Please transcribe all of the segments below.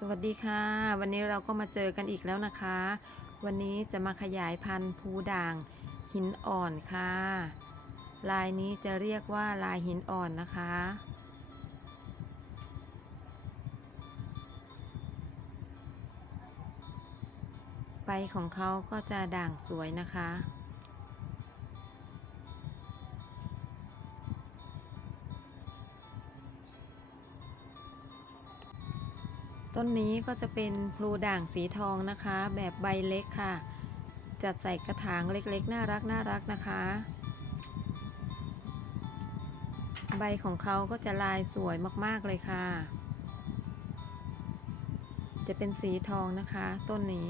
สวัสดีค่ะ วันนี้เราก็มาเจอกันอีกแล้วนะคะ วันนี้จะมาขยายพันธุ์ภูด่างหินอ่อนค่ะ ลายนี้จะเรียกว่าลายหินอ่อนนะคะ ใบของเขาก็จะด่างสวยนะคะ ต้นนี้ก็จะเป็นพลูด่างสีทองนะคะ แบบใบเล็กค่ะ จัดใส่กระถางเล็กๆ น่ารักน่ารักนะคะ ใบของเขาก็จะลายสวยมากๆเลยค่ะ จะเป็นสีทองนะคะ ต้นนี้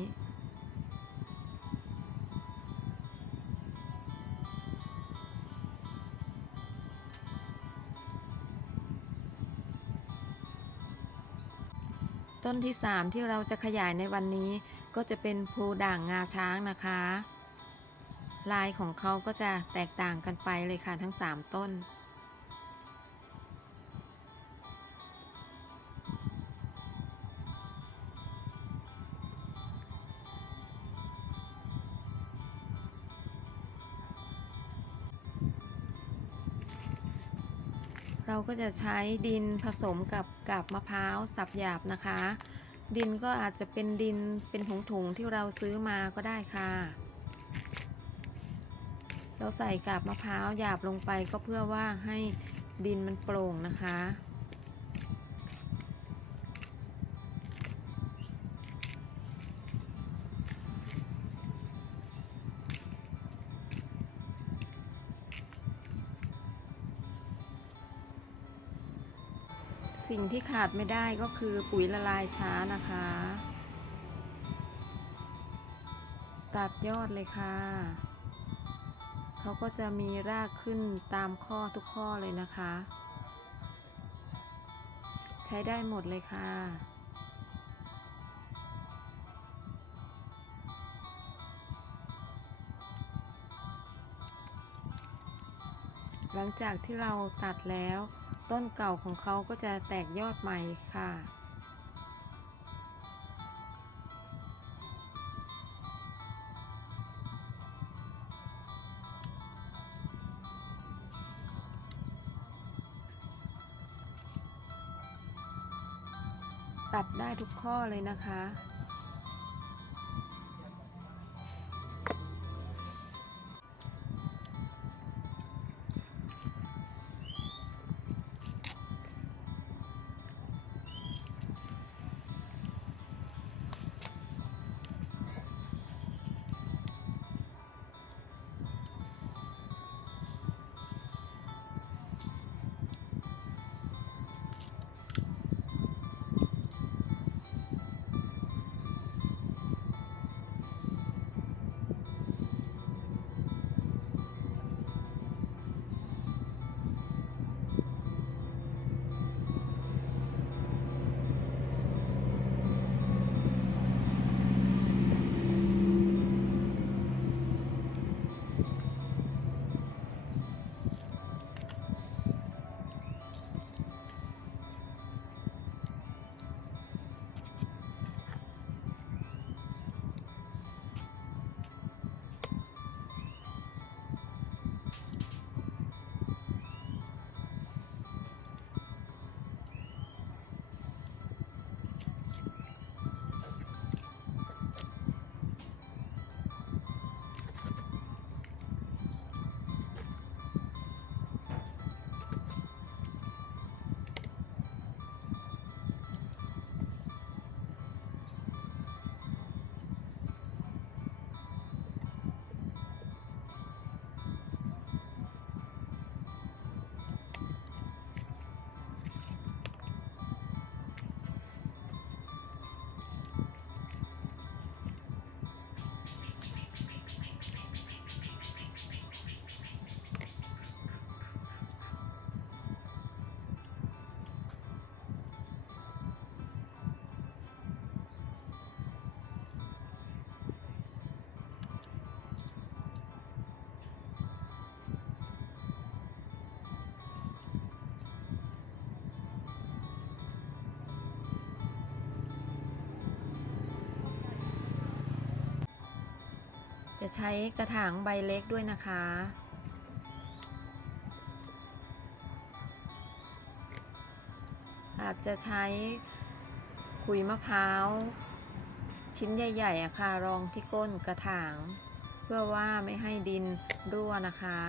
ต้นที่ 3 ที่เราจะขยายในวันนี้ ก็จะเป็นพูด่างงาช้างนะคะ ลายของเขาก็จะแตกต่างกันไปเลยค่ะทั้ง 3 ต้น เราก็จะใช้ดินผสมกับกับมะพร้าวสับหยาบนะคะ ดินก็อาจจะเป็นดินเป็นถุงๆที่เราซื้อมาก็ได้ค่ะ เราใส่กับมะพร้าวหยาบลงไปก็เพื่อว่าให้ดินมันโปร่งนะคะ สิ่งที่ขาดไม่ได้ก็คือปุ๋ยละลายช้านะคะ ตัดยอดเลยค่ะ เขาก็จะมีรากขึ้นตามข้อทุกข้อเลยนะคะ ใช้ได้หมดเลยค่ะหลังจากที่เราตัดแล้ว ต้นเก่าของเขาก็จะแตกยอดใหม่ค่ะ ตัดได้ทุกข้อเลยนะคะ จะใช้กระถางใบเล็กด้วยนะคะ อาจจะใช้ขุยมะพร้าว ชิ้นใหญ่ๆอะค่ะรองที่ก้นกระถาง เพื่อว่าไม่ให้ดินรั่วนะคะ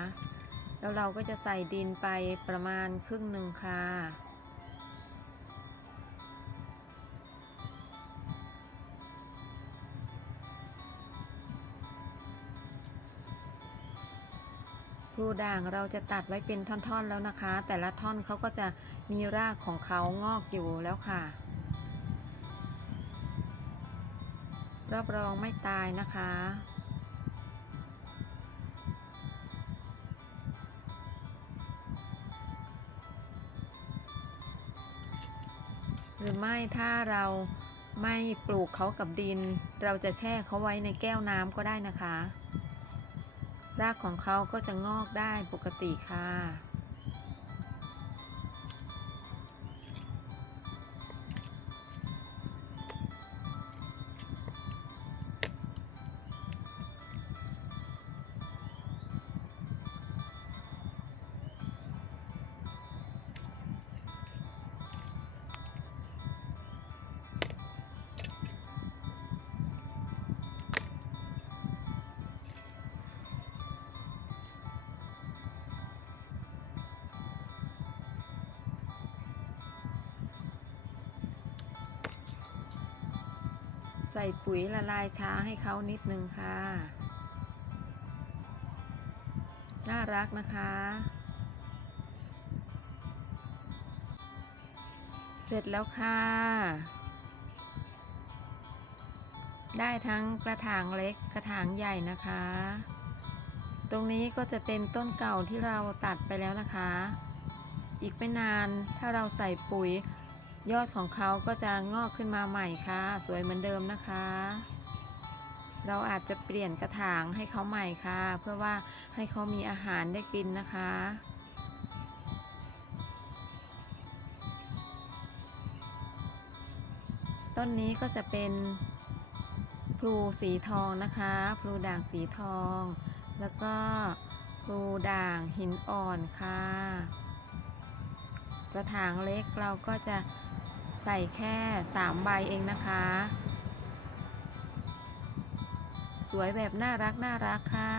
แล้วเราก็จะใส่ดินไปประมาณครึ่งหนึ่งค่ะ พลูด่างเราจะตัดไว้เป็นท่อนๆแล้วนะคะ แต่ละท่อนเขาก็จะมีรากของเขางอกอยู่แล้วค่ะ รับรองไม่ตายนะคะ หรือไม่ถ้าเราไม่ปลูกเขากับดิน เราจะแช่เขาไว้ในแก้วน้ำก็ได้นะคะ รากของเขาก็จะงอกได้ปกติค่ะ ใส่ปุ๋ยละลายช้าให้เขานิดนึงค่ะ น่ารักนะคะ เสร็จแล้วค่ะ ได้ทั้งกระถางเล็กกระถางใหญ่นะคะ ตรงนี้ก็จะเป็นต้นเก่าที่เราตัดไปแล้วนะคะ อีกไม่นานถ้าเราใส่ปุ๋ย ยอดของเขาก็จะงอกขึ้นมาใหม่ค่ะ สวยเหมือนเดิมนะคะ เราอาจจะเปลี่ยนกระถางให้เขาใหม่ค่ะ เพื่อว่าให้เขามีอาหารได้กินนะคะต้นนี้ก็จะเป็นพลูสีทองนะคะพลูด่างสีทอง แล้วก็พลูด่างหินอ่อนค่ะ กระถางเล็กเราก็จะ ใส่แค่ 3 ใบเองนะคะ สวยแบบน่ารักน่ารักค่ะ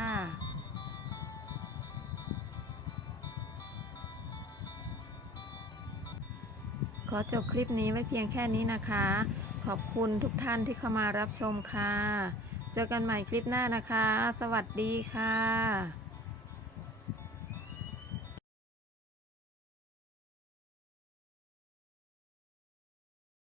ขอจบคลิปนี้ไว้เพียงแค่นี้นะคะ ขอบคุณทุกท่านที่เข้ามารับชมค่ะ เจอกันใหม่คลิปหน้านะคะ สวัสดีค่ะ